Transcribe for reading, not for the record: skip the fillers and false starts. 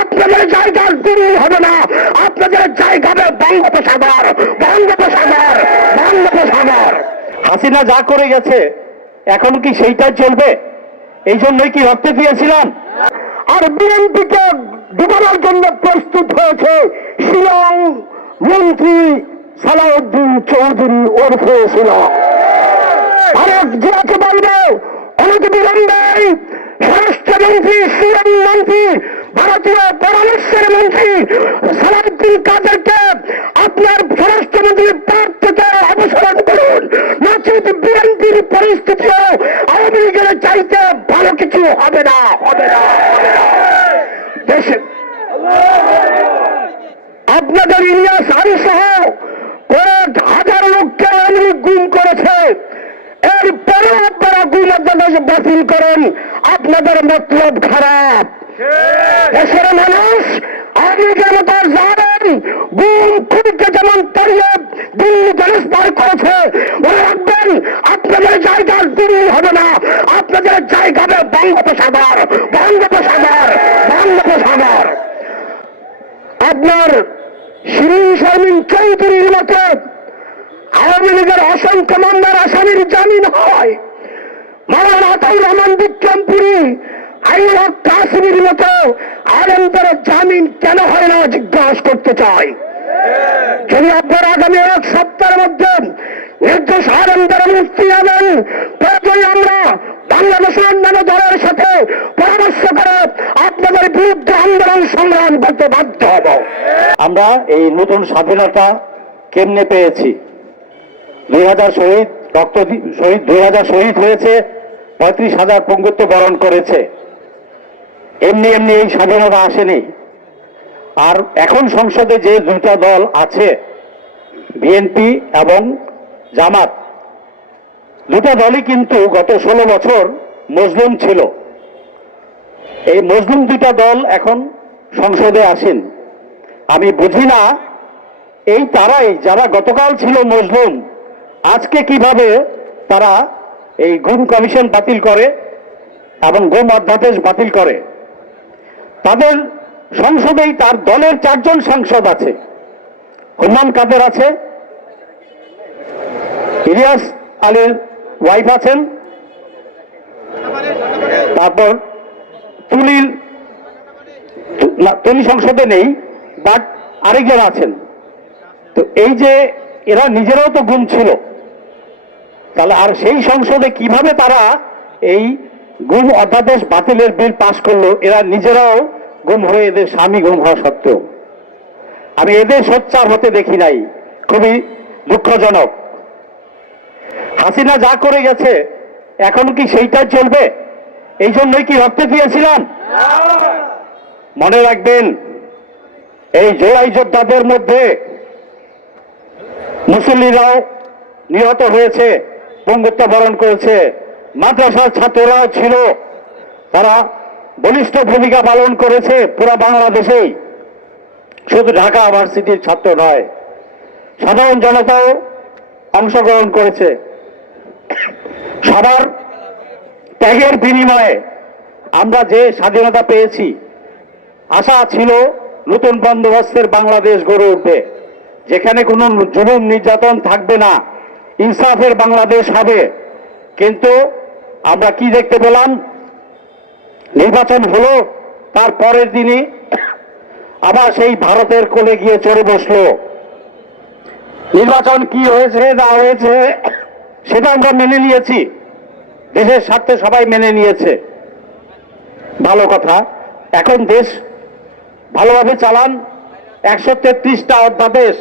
আপনাদের জায়গা দিল্লি হবে না, আপনাদের জায়গা হবে বঙ্গোপসাগর, বঙ্গোপসাগর, বঙ্গোপসাগর। হাসিনা যা করে গেছে এখন কি সেইটাই চলবে? এই জন্যই কি রক্ত দিয়েছিলাম? আর বিএনপিকে ডুবানোর জন্য প্রস্তুত হয়েছে শিলং মন্ত্রী সালাউদ্দিন চৌধুরী ওরফে শিলং। ভারত যাকে বলবে অনেক বিলম্বে স্বরাষ্ট্রমন্ত্রী শিলং মন্ত্রী ভারতীয় পররাষ্ট্রের মন্ত্রী সালাউদ্দিন কাদেরকে আপনার স্বরাষ্ট্রমন্ত্রীর পদ থেকে অপসারণ করুন, নচেত বিএনপির পরিস্থিতিও আওয়ামী লীগের চাইতে ভালো কিছু হবে না, হবে না, হবে না। দেশে আপনাদের ইলিয়াস আলী সহ কয়েক হাজার লোককে আওয়ামী লীগ গুম করেছে, এরপরে আপনারা গুম অধ্যাদেশ বাতিল করেন, আপনাদের মতলব খারাপ। দেশের মানুষ আওয়ামী লীগের মতো জানেন গুম খুঁজতে যেমন তাড়িয়ে দিল্লি ট্রান্সফার করেছে, মনে রাখবেন আপনাদের জায়গা দিল্লি হবে না, আপনাদের জায়গা হবে বঙ্গোপসাগর, বঙ্গোপসাগর, বঙ্গোপসাগর। আপনার শিরিন শারমিন চৌধুরীর মতো আওয়ামী লীগের অসংখ্য মামলার আসামির জামিন হয়, মাওলানা আতাউর রহমান বিক্রমপুরী, আইনুল হক কাসিমের মতো আলেমদের জামিন কেন হয় না জিজ্ঞাসা করতে চাই। যদি আপনারা আগামী এক সপ্তাহের মধ্যে নির্দেশ আলেমদের মুক্তি আনেন, তখন আমরা বাংলাদেশের অন্যান্য দলের সাথে পরামর্শ করে আপনাদের বিরুদ্ধে আন্দোলন সংগ্রাম করতে বাধ্য হব। আমরা এই নতুন স্বাধীনতা কেমনে পেয়েছি? 2000 শহীদ শহীদ 2000 শহীদ হয়েছে, 35,000 পঙ্গুত্ব বরণ করেছে। এমনি এমনি এই স্বাধীনতা আসেনি। আর এখন সংসদে যে দুটা দল আছে, বিএনপি এবং জামাত, দুটা দলই কিন্তু গত 16 বছর মজলুম ছিল। এই মজলুম দুটা দল এখন সংসদে আসেন। আমি বুঝি না এই তারাই যারা গতকাল ছিল মজলুম, আজকে কিভাবে তারা এই গুম কমিশন বাতিল করে এবং গুম অধ্যাদেশ বাতিল করে। তাদের সংসদেই তার দলের 4 জন সাংসদ আছে। হুম্মাম কাদের আছে, ইলিয়াস আলীর ওয়াইফ আছেন, তারপর তুলি সংসদে নেই, বাট আরেকজন আছেন। তো এই যে এরা নিজেরাও তো গুম ছিল, তাহলে আর সেই সংসদে কিভাবে তারা এই গুম অধ্যাদেশ বাতিলের বিল পাশ করলো? এরা নিজেরাও গুম হয়ে, এদের স্বামী গুম হওয়া সত্ত্বেও আমি এদের সোচ্চার হতে দেখি নাই। খুবই দুঃখজনক। হাসিনা যা করে গেছে এখন কি সেইটাই চলবে? এই জন্যই কি রক্ত দিয়েছিলাম? মনে রাখবেন, এই জুলাই যোদ্ধাদের মধ্যে মুসল্লিরাও নিহত হয়েছে, পঙ্গুত্ব বরণ করেছে, মাদ্রাসার ছাত্ররাও ছিল, তারা বলিষ্ঠ ভূমিকা পালন করেছে পুরো বাংলাদেশেই, শুধু ঢাকা ইউনিভার্সিটির ছাত্র নয়, সাধারণ জনতাও অংশগ্রহণ করেছে। সবার ত্যাগের বিনিময়ে আমরা যে স্বাধীনতা পেয়েছি, আশা ছিল নতুন বন্দোবস্তের বাংলাদেশ গড়ে উঠবে, যেখানে কোনো জুলুম নির্যাতন থাকবে না, ইনসাফের বাংলাদেশ হবে। কিন্তু আমরা কি দেখতে পেলাম? নির্বাচন হলো, তার পরের দিনই আবার সেই ভারতের কোলে গিয়ে চড়ে বসলো। নির্বাচন কি হয়েছে না হয়েছে সেটা আমরা মেনে নিয়েছি, দেশের স্বার্থে সবাই মেনে নিয়েছে, ভালো কথা। এখন দেশ ভালোভাবে চালান। 133টা অধ্যাদেশ